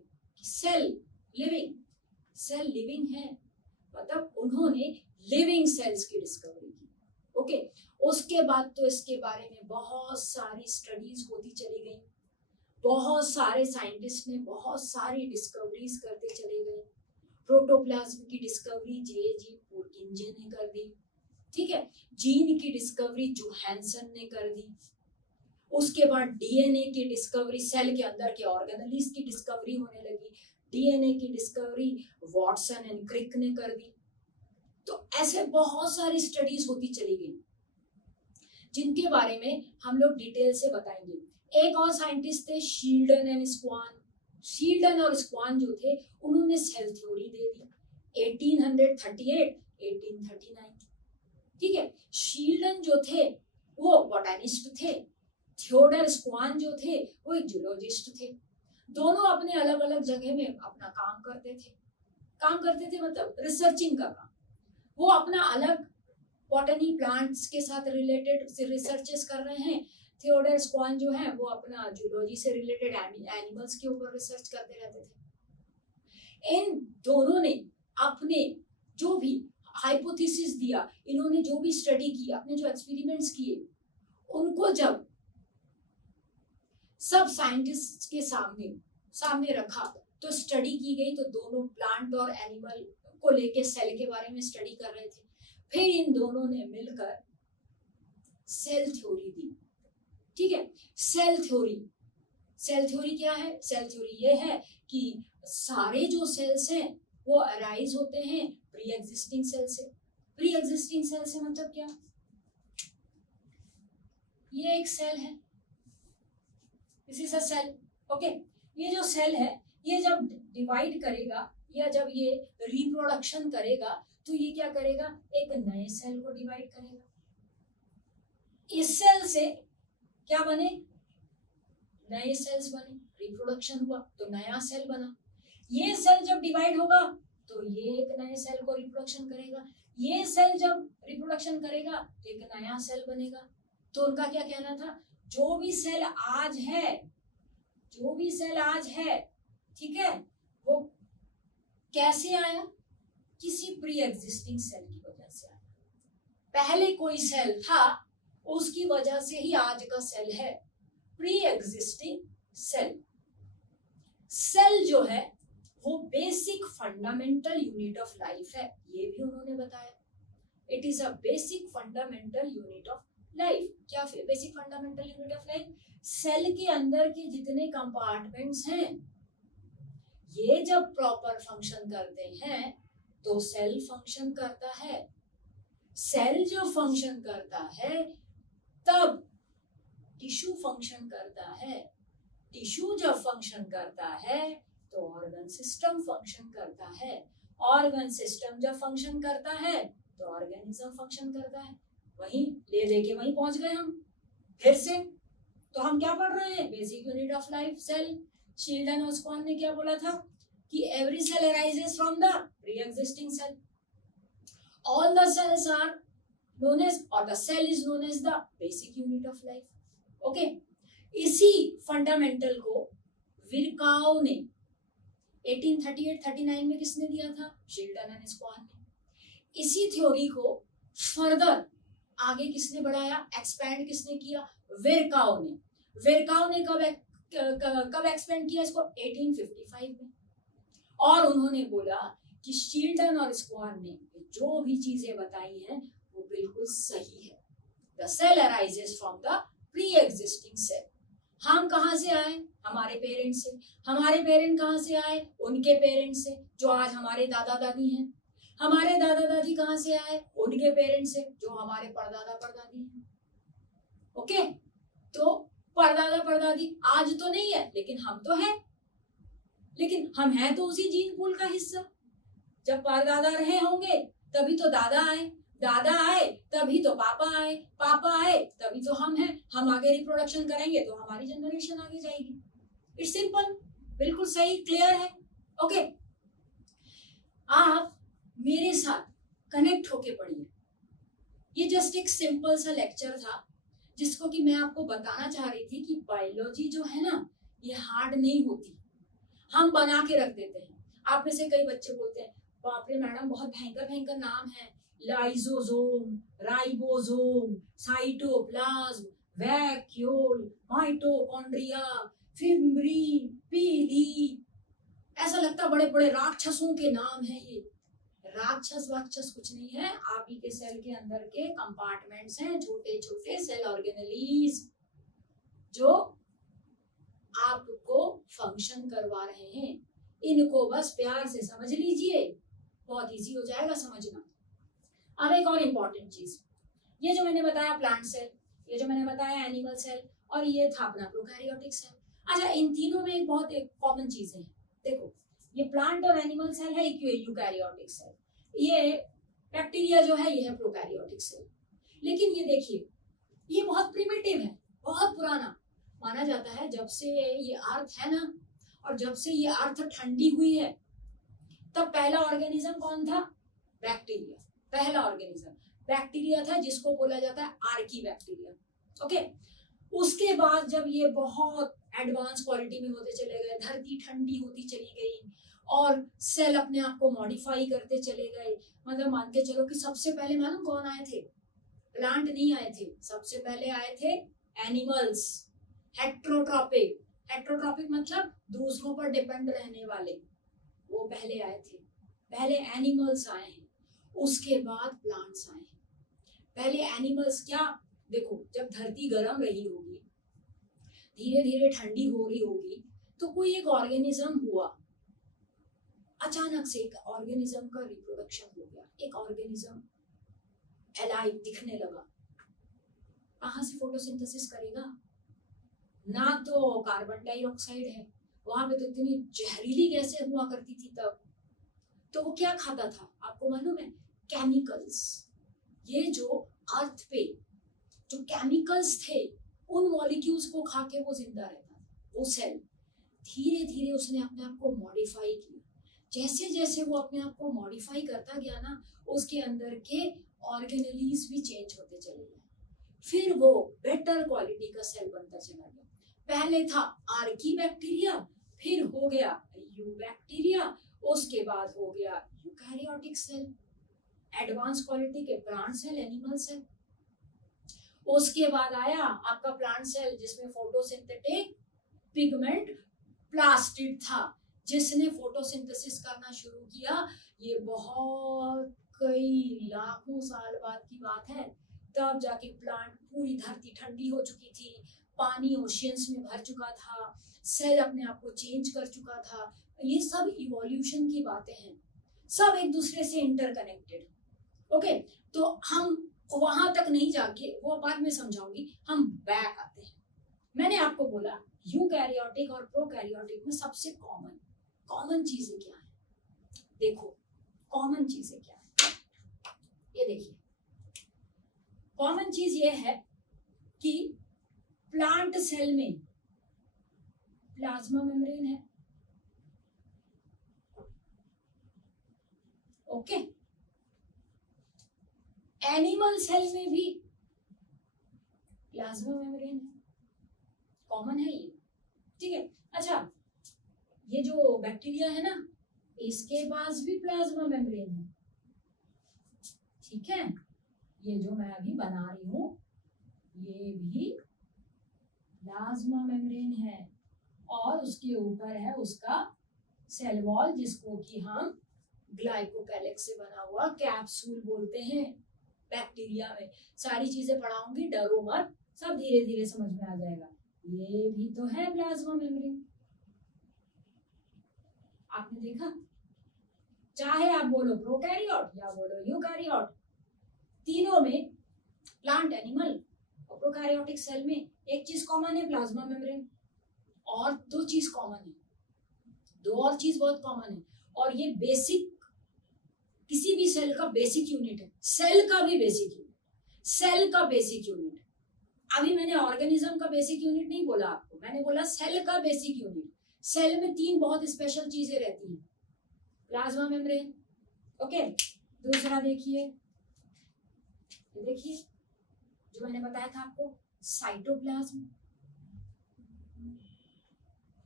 सेल लिविंग है, मतलब उन्होंने लिविंग सेल्स की डिस्कवरी की। ओके, उसके बाद तो इसके बारे में बहुत सारी स्टडीज होती चली गई, बहुत सारे साइंटिस्ट ने बहुत सारी डिस्कवरीज करते चले गए। प्रोटोप्लाज्म की डिस्कवरी जे.जी. पुरकिंजे ने कर दी, ठीक है। जीन की डिस्कवरी जोहानसन ने कर दी। उसके बाद डीएनए की डिस्कवरी, सेल के अंदर के ऑर्गेनेल्स की डिस्कवरी होने लगी, डीएनए की डिस्कवरी वॉटसन एंड क्रिक ने कर दी। तो ऐसे बहुत सारी स्टडीज होती चली गई जिनके बारे में हम लोग डिटेल से बताएंगे। एक और साइंटिस्ट थे शील्डन एंड स्क्वान। शील्डन और स्क्वान जो थे उन्होंने सेल थ्योरी दे दी 1838 1839, ठीक है। शील्डन जो थे वो बॉटनिस्ट थे, थियोडर स्क्वान जो थे वो एक जूलॉजिस्ट थे। दोनों अपने अलग अलग जगह में अपना काम करते थे, मतलब रिसर्चिंग का काम। वो अपना अलग बॉटनी प्लांट्स के साथ रिलेटेड रिसर्चेस कर रहे हैं, थियोडर स्क्वान जो है वो अपना जूलॉजी से रिलेटेड एनिमल्स के ऊपर रिसर्च करते रहते थे। इन दोनों ने अपने जो भी हाइपोथेसिस दिया, इन्होंने जो भी स्टडी की, अपने जो एक्सपेरिमेंट्स किए, उनको जब सब साइंटिस्ट के सामने रखा तो स्टडी की गई। तो दोनों प्लांट और एनिमल को लेके सेल के बारे में स्टडी कर रहे थे। फिर इन दोनों ने मिलकर सेल थ्योरी दी, ठीक है। सेल थ्योरी क्या है? सेल थ्योरी ये है कि सारे जो सेल्स हैं वो अराइज होते हैं प्री एग्जिस्टिंग सेल से। प्री एग्जिस्टिंग सेल से मतलब क्या? ये एक सेल है, this is a cell, okay. ये जो सेल है ये जब डिवाइड करेगा या जब ये रिप्रोडक्शन करेगा तो ये क्या करेगा? एक नए सेल को डिवाइड करेगा। इस सेल से क्या बने? नए सेल्स बने, रिप्रोडक्शन हुआ तो नया सेल बना। ये सेल जब डिवाइड होगा तो ये एक नए सेल को रिप्रोडक्शन करेगा। ये सेल जब रिप्रोडक्शन करेगा तो एक नया सेल बनेगा। तो उनका क्या कहना था? जो भी सेल आज है, ठीक है, वो कैसे आया? किसी प्री एग्जिस्टिंग सेल की वजह से आया। पहले कोई सेल था, उसकी वजह से ही आज का सेल है। Pre existing cell. सेल जो है वो basic fundamental unit of life है, ये भी उन्होंने बताया। It is a basic fundamental unit of life. क्या basic fundamental unit of life? Cell के अंदर के जितने कंपार्टमेंट्स हैं ये जब प्रॉपर फंक्शन करते हैं तो सेल फंक्शन करता है। सेल जो फंक्शन करता है तब टिश्यू फंक्शन करता है। टिश्यू जब फंक्शन करता है तो ऑर्गन सिस्टम फंक्शन करता है। ऑर्गन सिस्टम जब फंक्शन करता है तो ऑर्गेनिज्म फंक्शन करता है। वहीं लेके वहीं पहुंच गए हम फिर से। तो हम क्या पढ़ रहे हैं? Basic unit of life cell. Schleiden और स्क्वान ने क्या बोला था कि every cell arises from the pre existing cell. All the cells are known as, or the cell is known as the basic unit of life. Okay, इसी fundamental को विरकाओ ने 1838-39 में किसने दिया था? शील्डन एंड स्क्वान ने। इसी थ्योरी को फर्दर आगे किसने बढ़ाया, एक्सपैंड किसने किया? विरकाओ ने। विरकाओ ने कब एक्सपेंड किया इसको? 1855 में। और उन्होंने बोला कि शील्डन और स्क्वान ने जो भी चीजें बताई हैं वो बिल्कुल सही है। The cell arises from the pre-existing cell. हम कहाँ से आए? हमारे पेरेंट्स से। हमारे पेरेंट कहाँ से आए? उनके पेरेंट्स से, जो आज हमारे दादा दादी हैं। हमारे दादा दादी कहाँ से आए? उनके पेरेंट्स से, जो हमारे परदादा परदादी हैं। ओके, तो परदादा परदादी आज तो नहीं है लेकिन हम तो है। लेकिन हम हैं तो उसी जीन पूल का हिस्सा। जब परदादा रहे होंगे तभी तो दादा आए, दादा आए तभी तो पापा आए, पापा आए तभी तो हम हैं। हम आगे रिप्रोडक्शन करेंगे तो हमारी जनरेशन आगे जाएगी। इट्स सिंपल, बिल्कुल सही, क्लियर है। ओके, आप मेरे साथ कनेक्ट होके पढ़िए। ये जस्ट एक सिंपल सा लेक्चर था जिसको कि मैं आपको बताना चाह रही थी कि बायोलॉजी जो है ना, ये हार्ड नहीं होती, हम बना के रख देते हैं। आप में से कई बच्चे बोलते हैं बाप रे मैडम बहुत भयंकर भयंकर नाम है, lysosome, ribosome, cytoplasm, vacuole, mitochondria, fimbrin, pili, ऐसा लगता है बड़े बड़े राक्षसों के नाम है ये। राक्षस वाक्षस कुछ नहीं है, आप ही के सेल के अंदर के कंपार्टमेंट्स हैं, छोटे छोटे सेल ऑर्गेनेलीज जो आपको फंक्शन करवा रहे हैं। इनको बस प्यार से समझ लीजिए, बहुत इजी हो जाएगा समझना। अब एक और इम्पॉर्टेंट चीज, ये जो मैंने बताया प्लांट सेल, ये जो मैंने बताया एनिमल सेल, और ये था अपना प्रोकैरियोटिक सेल। अच्छा, इन तीनों में एक बहुत एक कॉमन चीज है, देखो ये प्लांट और एनिमल सेल है यूकैरियोटिक सेल, ये बैक्टीरिया जो है ये है प्रोकैरियोटिक सेल। लेकिन ये देखिए ये बहुत प्रिमिटिव है, बहुत पुराना माना जाता है। जब से ये अर्थ है ना, और जब से ये अर्थ ठंडी हुई है, तब पहला ऑर्गेनिज्म कौन था? बैक्टीरिया। पहला ऑर्गेनिज्म बैक्टीरिया था, जिसको बोला जाता है आर्की बैक्टीरिया। ओके, उसके बाद जब ये बहुत एडवांस क्वालिटी में होते चले गए, धरती ठंडी होती चली गई और सेल अपने आप को मॉडिफाई करते चले गए। मतलब मान के चलो कि सबसे पहले मालूम कौन आए थे? प्लांट नहीं आए थे, सबसे पहले आए थे एनिमल्स, हेट्रोट्रॉपिक। हेट्रोट्रॉपिक मतलब दूसरों पर डिपेंड रहने वाले, वो पहले आए थे। पहले एनिमल्स आए हैं, उसके बाद प्लांट्स आए हैं। पहले एनिमल्स क्या, देखो जब धरती गर्म रही होगी, धीरे धीरे ठंडी हो रही होगी, तो कोई एक ऑर्गेनिज्म हुआ, अचानक से एक ऑर्गेनिज्म का रिप्रोडक्शन हो गया, एक ऑर्गेनिज्म एलाइव दिखने लगा। कहाँ से फोटोसिंथेसिस करेगा? ना तो कार्बन डाइऑक्साइड है, वहां पे तो इतनी जहरीली गैसें हुआ करती थी तब। तो वो क्या खाता था आपको मालूम है? केमिकल्स। ये जो अर्थ पे जो केमिकल्स थे, उन मॉलिक्यूल्स को खा के वो जिंदा रहता था। वो सेल धीरे धीरे उसने अपने आप को मॉडिफाई किया। जैसे जैसे वो अपने आप को मॉडिफाई करता गया ना, उसके अंदर के ऑर्गेनेलीज भी चेंज होते चले गए। फिर वो बेटर क्वालिटी का सेल बनता चला गया। पहले था आर्की बैक्टीरिया, फिर हो गया यू बैक्टीरिया, उसके बाद हो गया यूकैरियोटिक सेल, एडवांस क्वालिटी के प्लांट सेल, एनिमल सेल। उसके बाद आया आपका प्लांट सेल, जिसमें फोटोसिंथेटिक पिगमेंट प्लास्टिड था, जिसने फोटोसिंथेसिस करना शुरू किया। ये बहुत कई लाखों साल बाद की बात है। तब जाके प्लांट, पूरी धरती ठंडी हो चुकी थी, पानी ओशियंस में भर चुका था, सेल अपने आप को चेंज कर चुका था। ये सब इवोल्यूशन की बातें हैं, सब एक दूसरे से इंटरकनेक्टेड। ओके, तो हम वहां तक नहीं जाके, वो बाद में समझाऊंगी, हम बैक आते हैं। मैंने आपको बोला यूकैरियोटिक और प्रोकैरियोटिक में सबसे कॉमन चीजें क्या है? देखो कॉमन चीजें क्या है, ये देखिए। कॉमन चीज ये है कि प्लांट सेल में प्लाज्मा मेम्ब्रेन है। ओके, एनिमल सेल में भी प्लाज्मा मेम्ब्रेन है, कॉमन है ये, ठीक है। अच्छा, ये जो बैक्टीरिया है ना, इसके पास भी प्लाज्मा मेम्ब्रेन है, ठीक है। ये जो मैं अभी बना रही हूं, ये भी प्लाज्मा मेम्ब्रेन है, और उसके ऊपर है उसका सेल वॉल, जिसको कि हम ग्लाइकोकैलिक्स से बना हुआ कैप्सूल बोलते हैं। बैक्टीरिया में सारी चीजें पढ़ाऊंगी, डरो मत, सब धीरे धीरे समझ में आ जाएगा। ये भी तो है प्लाज्मा मेम्ब्रेन, आपने देखा। चाहे आप बोलो प्रोकैरियोट या बोलो यूकैरियोट, तीनों में, प्लांट, एनिमल और प्रोकैरियोटिक सेल में एक चीज कॉमन है, प्लाज्मा मेम्ब्रेन। और दो चीज कॉमन है, दो और चीज बहुत कॉमन है, और ये बेसिक, किसी भी सेल का बेसिक यूनिट है। सेल का भी बेसिक यूनिट, सेल का बेसिक यूनिट। अभी मैंने ऑर्गेनिज्म का बेसिक यूनिट नहीं बोला आपको, मैंने बोला सेल का बेसिक यूनिट। सेल में तीन बहुत स्पेशल चीजें रहती हैं, प्लाज्मा मेम्ब्रेन। ओके, दूसरा देखिए, देखिए जो मैंने बताया था आपको, साइटोप्लाज्म।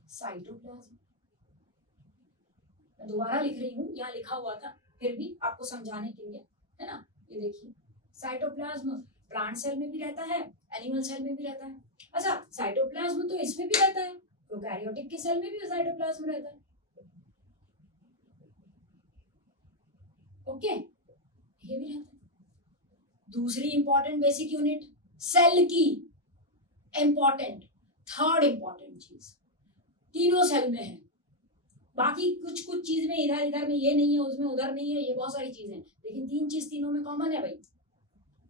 साइटोप्लाज्म। मैं दोबारा लिख रही हूँ, यहाँ लिखा हुआ था, फिर भी आपको समझाने के लिए, है ना। ये देखिए, साइटोप्लाज्म प्लांट सेल में भी रहता है, एनिमल सेल में भी रहता है। अच्छा, साइटोप्लाज्म तो इसमें भी रहता है, प्रोकैरियोटिक के सेल में भी साइटोप्लाज्म रहता है। ओके, ये भी रहता है। दूसरी इंपॉर्टेंट बेसिक यूनिट सेल की, इंपॉर्टेंट थर्ड इंपॉर्टेंट चीज, तीनों सेल में है। बाकी कुछ कुछ चीज में इधर इधर में ये नहीं है, उसमें उधर नहीं है, ये बहुत सारी चीजें, लेकिन तीन चीज तीनों में कॉमन है भाई।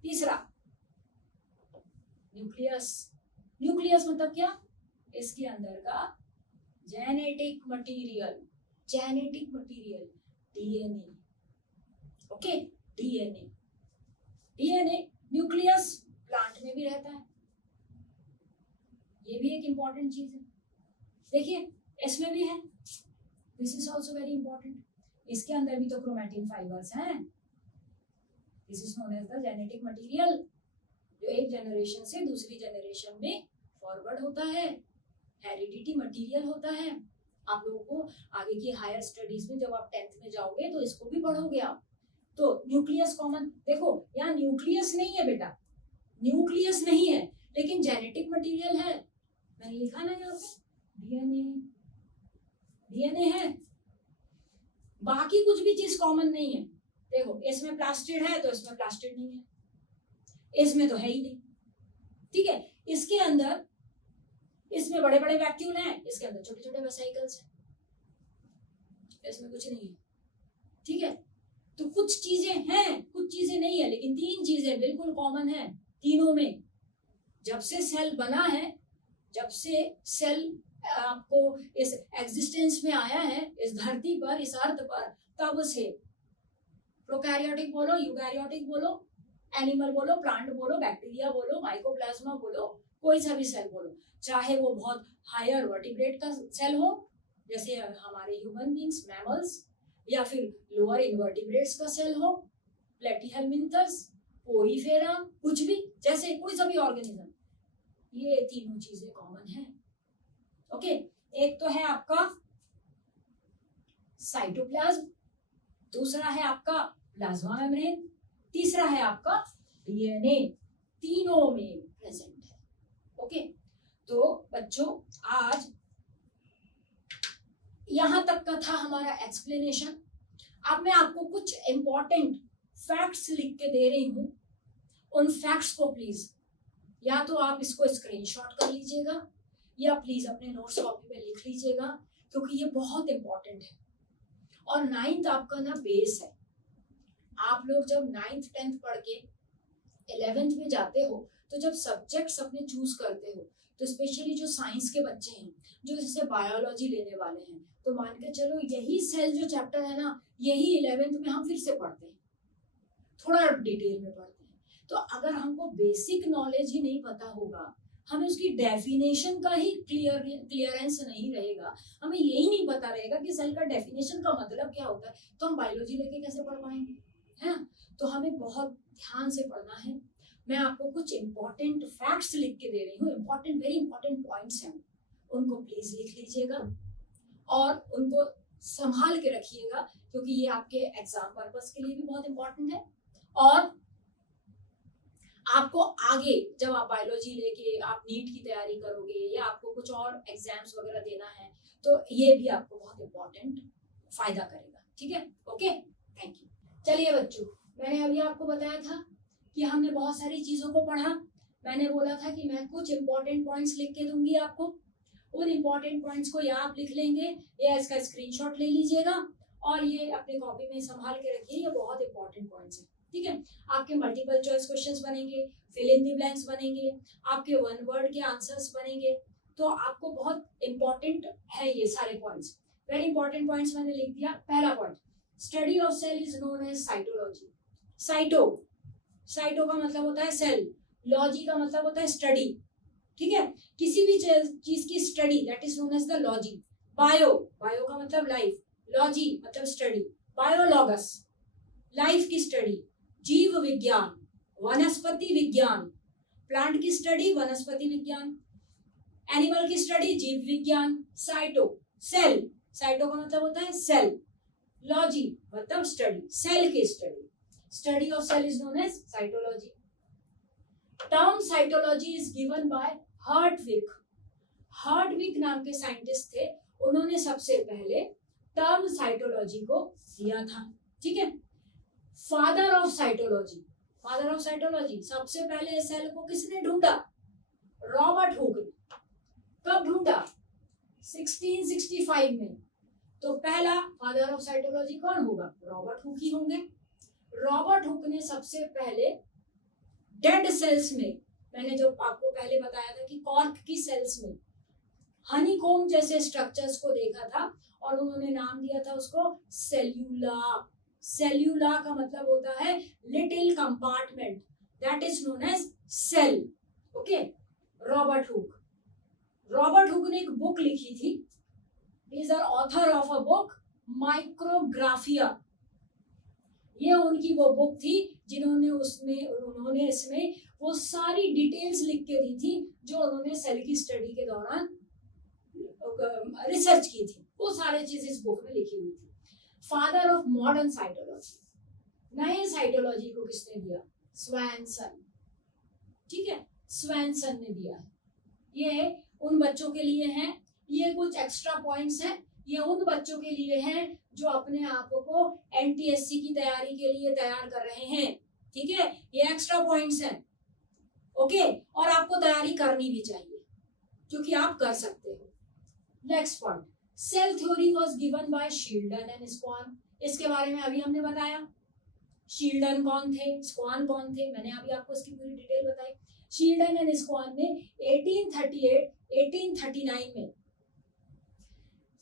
तीसरा, न्यूक्लियस। न्यूक्लियस मतलब क्या? इसके अंदर का genetic material, genetic material, DNA. Okay, DNA, DNA nucleus plant में भी रहता है, ये भी एक इंपॉर्टेंट चीज है। देखिए, इसमें भी है, this is also very important. इसके अंदर भी तो क्रोमैटिन फाइबर्स हैं। This is known as the genetic material, जो एक जनरेशन से दूसरी जनरेशन में फॉरवर्ड होता है, हेरिडिटी मटेरियल होता है। आप लोगों को आगे की हायर स्टडीज में जब आप 10th में जाओगे तो इसको भी पढ़ोगे आप। तो न्यूक्लियस कॉमन, देखो यहाँ न्यूक्लियस नहीं है बेटा, न्यूक्लियस नहीं है, लेकिन जेनेटिक मटेरियल है। मैंने लिखा ना यहाँ पे डीएनए, डीएनए है, बाकी कुछ भी चीज कॉमन नहीं है। देखो, इसमें प्लास्टिड है तो इसमें प्लास्टिड नहीं है, इसमें तो है ही नहीं, ठीक है। इसके अंदर, इसमें बड़े बड़े वैक्यूल हैं, इसके अंदर छोटे छोटे वेसिकल्स हैं, इसमें कुछ नहीं है, ठीक है। तो कुछ चीजें हैं, कुछ चीजें नहीं है, लेकिन तीन चीजें बिल्कुल कॉमन है तीनों में। जब से सेल बना है, जब से सेल आपको इस एग्जिस्टेंस में आया है, इस धरती पर, इस अर्थ पर, तब से प्रोकैरियोटिक बोलो, यूकैरियोटिक बोलो, एनिमल बोलो, प्लांट बोलो, बैक्टीरिया बोलो, माइकोप्लाज्मा बोलो, कोई सा भी सेल बोलो, चाहे वो बहुत हायर वर्टिब्रेट का सेल हो जैसे हमारे ह्यूमन बींग्स, मैमल्स, या फिर लोअर इनवर्टिब्रेट्स का सेल हो, प्लेटीहेल्मिन्थस, पोरीफेरा, कुछ भी, जैसे कोई सा भी ऑर्गेनिज्म, ये तीनों चीजें कॉमन है। ओके, एक तो है आपका साइटोप्लाज्म, दूसरा है आपका प्लाज्मा मेम्ब्रेन, तीसरा है आपका डीएनए, तीनों में प्रेजेंट है। ओके, तो बच्चों आज यहां तक का था हमारा एक्सप्लेनेशन। अब मैं आपको कुछ इंपॉर्टेंट फैक्ट्स लिख के दे रही हूं, उन फैक्ट्स को प्लीज या तो आप इसको स्क्रीनशॉट कर लीजिएगा या प्लीज अपने नोट्स कॉपी में लिख लीजिएगा, क्योंकि ये बहुत इंपॉर्टेंट है। और 9th आपका ना बेस है। आप लोग जब 9th 10th पढ़ के 11th में जाते हो, तो जब सब्जेक्ट्स अपने चूज करते हो, तो स्पेशली जो साइंस के बच्चे हैं, जो जैसे बायोलॉजी लेने वाले हैं, तो मान के चलो यही सेल जो चैप्टर है ना, यही 11th में हम फिर से पढ़ते हैं, थोड़ा डिटेल में पढ़ते हैं। तो अगर हमको बेसिक नॉलेज ही नहीं पता होगा, हमें उसकी डेफिनेशन का ही क्लियरेंस नहीं रहेगा, हमें यही नहीं पता रहेगा कि सेल का डेफिनेशन का मतलब क्या होता है, तो हम बायोलॉजी लेके कैसे पढ़ पाएंगे, है ना। तो हमें बहुत ध्यान से पढ़ना है। मैं आपको कुछ इंपॉर्टेंट फैक्ट्स लिख के दे रही हूँ, इंपॉर्टेंट, वेरी इंपॉर्टेंट पॉइंट्स हैं, उनको प्लीज लिख लीजिएगा और उनको संभाल के रखिएगा, क्योंकि ये आपके एग्जाम पर्पस के लिए भी बहुत इंपॉर्टेंट है। और आपको आगे जब आप बायोलॉजी लेके आप नीट की तैयारी करोगे या आपको कुछ और एग्जाम्स वगैरह देना है, तो ये भी आपको बहुत इंपॉर्टेंट फायदा करेगा, ठीक है। Okay, thank you. चलिए बच्चों, मैंने अभी आपको बताया था कि हमने बहुत सारी चीजों को पढ़ा। मैंने बोला था कि मैं कुछ इंपॉर्टेंट पॉइंट्स लिख के दूंगी आपको, उन इंपॉर्टेंट पॉइंट्स को या आप लिख लेंगे या इसका स्क्रीनशॉट ले लीजिएगा और ये अपनी कॉपी में संभाल के रखिए, ये बहुत इंपॉर्टेंट पॉइंट्स हैं, ठीक है। आपके मल्टीपल चॉइस क्वेश्चंस बनेंगे, फिल इन द ब्लैंक्स बनेंगे, आपके वन वर्ड के आंसर्स बनेंगे, तो आपको बहुत इंपॉर्टेंट है ये सारे पॉइंट्स, वेरी इंपॉर्टेंट पॉइंट्स मैंने लिख दिया। पहला point, study of cell is known as cytology. Cyto का मतलब होता है सेल, लॉजी का मतलब होता है स्टडी, ठीक है। किसी भी चीज की study, that is known as the logy. Bio का मतलब लाइफ, लॉजी मतलब स्टडी, बायोलॉगस लाइफ की स्टडी, जीव विज्ञान, वनस्पति विज्ञान, प्लांट की स्टडी, वनस्पति विज्ञान, एनिमल की स्टडी जीव विज्ञान, साइटो सेल, साइटो का मतलब होता है सेल, लॉजी मतलब स्टडी, सेल की study, study of cell is known as cytology. Term cytology is given by Hertwig. Hertwig नाम के साइंटिस्ट थे, उन्होंने सबसे पहले टर्म साइटोलॉजी को दिया था, ठीक है। Father of cytology, father of cytology, सबसे पहले सेल को किसने ढूंढा? रॉबर्ट हुक ने। कब ढूंढा? 1665 में। तो पहला फादर ऑफ साइटोलॉजी कौन होगा? रॉबर्ट हुक ही होंगे। रॉबर्ट हुक ने सबसे पहले डेड सेल्स में, मैंने जो आपको पहले बताया था कि कॉर्क की सेल्स में हनीकॉम्ब जैसे स्ट्रक्चर्स को देखा था और उन्होंने नाम दिया था उसको सेल्यूला। सेल्यूला का मतलब होता है little compartment, that is known as cell, okay. Robert Hooke, Robert Hooke ने एक बुक लिखी थी, is the author of a book Micrographia. ये उनकी वो बुक थी उन्होंने इसमें वो सारी डिटेल्स लिख के दी थी जो उन्होंने सेल की स्टडी के दौरान रिसर्च की थी, वो सारी चीजें इस बुक में लिखी हुई थी। फादर ऑफ मॉडर्न साइटोलॉजी, नए साइटोलॉजी को किसने दिया? स्वैनसन, ठीक है, स्वैनसन ने दिया है। ये उन बच्चों के लिए हैं, ये कुछ एक्स्ट्रा पॉइंट्स हैं, ये उन बच्चों के लिए हैं जो अपने आप को एनटीएससी की तैयारी के लिए तैयार कर रहे हैं, ठीक है, ये एक्स्ट्रा पॉइंट्स हैं, ओके। और आपको तैयारी करनी भी चाहिए क्योंकि आप कर सकते हो। Next point, cell theory was given by Schleiden and Schwann. इसके बारे में अभी हमने बताया, शील्डन कौन थे, स्क्वान कौन थे, मैंने अभी आपको इसकी पूरी डिटेल बताई। शील्डन एंड स्क्वान ने 1838 1839 में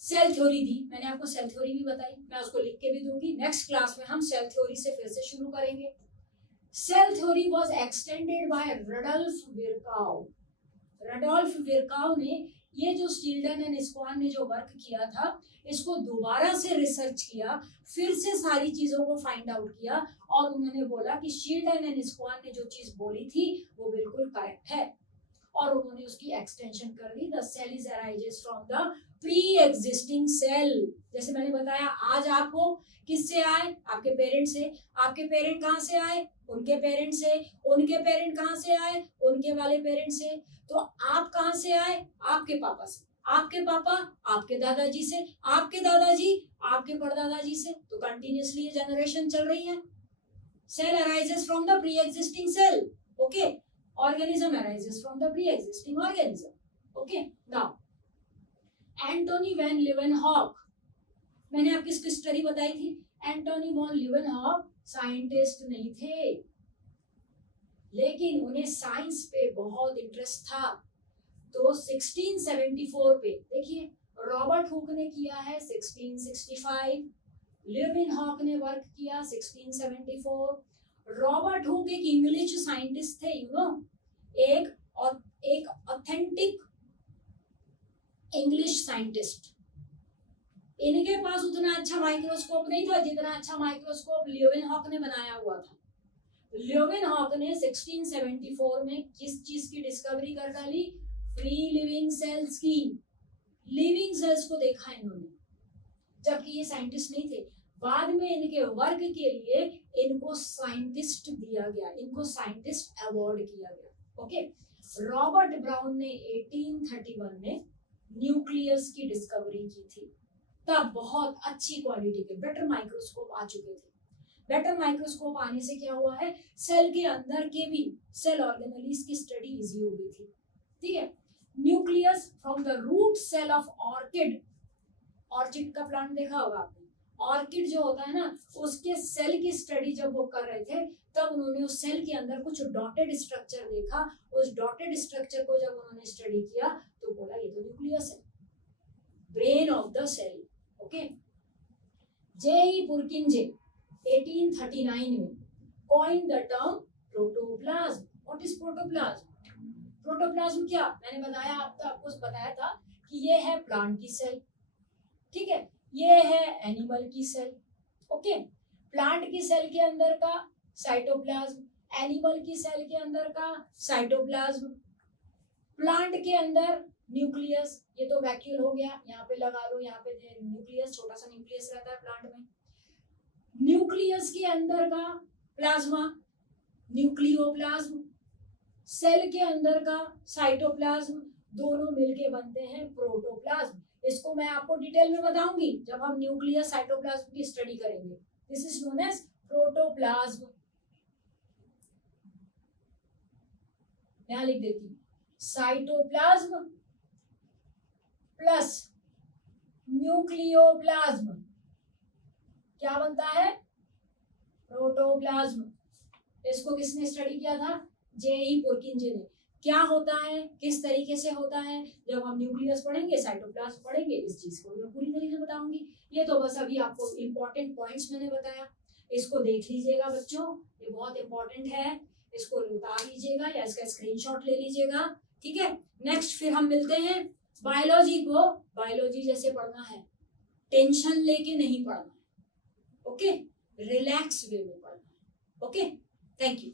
सेल थ्योरी दी, मैंने आपको सेल थ्योरी भी बताई, मैं उसको लिख के भी दूंगी। नेक्स्ट क्लास में हम सेल थ्योरी से फिर से शुरू करेंगे। Cell theory was extended by Rudolf Virchow. Rudolf Virchow ने ये जो शील्डन एंड स्क्वान ने जो वर्क किया था, इसको दोबारा से रिसर्च किया, फिर से सारी चीजों को फाइंड आउट किया और उन्होंने बोला कि शील्डन एंड स्क्वान ने जो चीज बोली थी वो बिल्कुल करेक्ट है और उन्होंने उसकी एक्सटेंशन कर दी। The cell is arises from the pre existing cell. जैसे मैंने बताया, आज आपको किससे आए? आपके पेरेंट से। आपके पेरेंट कहाँ से आए? उनके पेरेंट से। उनके पेरेंट कहाँ से आए? उनके वाले पेरेंट से। तो आप कहाँ से आए? आपके पापा से। आपके पापा आपके दादाजी से, आपके दादाजी आपके परदादाजी से। तो कंटिन्यूअसली ये जनरेशन चल रही है। Cell arises from the pre existing cell, okay. Organism arises from the pre-existing organism. Okay. Now, Antony van Leeuwenhoek, मैंने आपकी इसकी स्टडी बताई थी। एंटोनी वॉन लीवेनहॉक साइंटिस्ट नहीं थे, लेकिन उन्हें साइंस पे बहुत इंटरेस्ट था। तो 1674 पे देखिए, रॉबर्ट हुक ने किया है 1665, लीवेनहॉक ने वर्क किया 1674। रॉबर्ट हुक एक इंग्लिश साइंटिस्ट थे, यू नो, एक ऑथेंटिक इंग्लिश साइंटिस्ट। इनके पास उतना अच्छा माइक्रोस्कोप नहीं था जितना अच्छा माइक्रोस्कोप लीवेनहॉक ने बनाया हुआ था। लीवेनहॉक ने 1674 में किस चीज की डिस्कवरी कर डाली? फ्री लिविंग सेल्स की। लिविंग सेल्स को देखा इन्होंने, जबकि ये साइंटिस्ट नहीं थे। बाद में इनके वर्क के लिए इनको साइंटिस्ट दिया गया, इनको साइंटिस्ट अवार्ड किया गया, ओके। रॉबर्ट ब्राउन ने 1831 में न्यूक्लियस की डिस्कवरी की थी। तब बहुत अच्छी क्वालिटी के बेटर माइक्रोस्कोप आ चुके थे। बेटर माइक्रोस्कोप आने से क्या हुआ है? सेल के अंदर के भी सेल ऑर्गेनेलीज की स्टडी इजी हो गई थी, ठीक है। Nucleus from the root cell of orchid. Orchid का प्लांट देखा होगा आपने। ऑर्किड जो होता है ना, उसके सेल की स्टडी जब वो कर रहे थे, तब उन्होंने उस सेल के अंदर कुछ डॉटेड स्ट्रक्चर देखा। उस डॉटेड स्ट्रक्चर को जब उन्होंने स्टडी किया तो बोला ये तो न्यूक्लियस है, brain of the cell, okay. J Purkinje 1839 में coin the term protoplasm. What is protoplasm? Protoplasm क्या? मैंने बताया, आपको बताया था कि ये है प्लांट की सेल, ठीक है, ये है एनिमल की सेल, ओके। प्लांट की सेल के अंदर का साइटोप्लाज्म, एनिमल की सेल के अंदर का साइटोप्लाज्म। प्लांट के अंदर न्यूक्लियस, ये तो वैक्यूल हो गया, यहाँ पे लगा लो, यहाँ पे न्यूक्लियस, छोटा सा न्यूक्लियस रहता है प्लांट में। न्यूक्लियस के अंदर का प्लाज्मा न्यूक्लियोप्लाज्म, सेल के अंदर का साइटोप्लाज्म, दोनों मिलके बनते हैं प्रोटोप्लाज्म। इसको मैं आपको डिटेल में बताऊंगी जब हम न्यूक्लियस साइटोप्लाज्म की स्टडी करेंगे। This is known as protoplasm. यहां लिख देती हूँ, साइटोप्लाज्म प्लस न्यूक्लियोप्लाज्म क्या बनता है? प्रोटोप्लाज्म। इसको किसने स्टडी किया था? जेई पुरकिंजे ने। क्या होता है, किस तरीके से होता है, जब हम न्यूक्लियस पढ़ेंगे, साइटोप्लाज्म पढ़ेंगे, इस चीज को मैं पूरी तरीके से बताऊंगी। ये तो बस अभी आपको इंपॉर्टेंट पॉइंट्स मैंने बताया, इसको देख लीजिएगा बच्चों, ये बहुत इंपॉर्टेंट है, इसको उतार लीजिएगा या इसका स्क्रीनशॉट ले लीजिएगा, ठीक है। नेक्स्ट फिर हम मिलते हैं। बायोलॉजी को बायोलॉजी जैसे पढ़ना है, टेंशन लेके नहीं पढ़ना है, ओके, रिलैक्स वे में पढ़ना है, ओके। Thank you.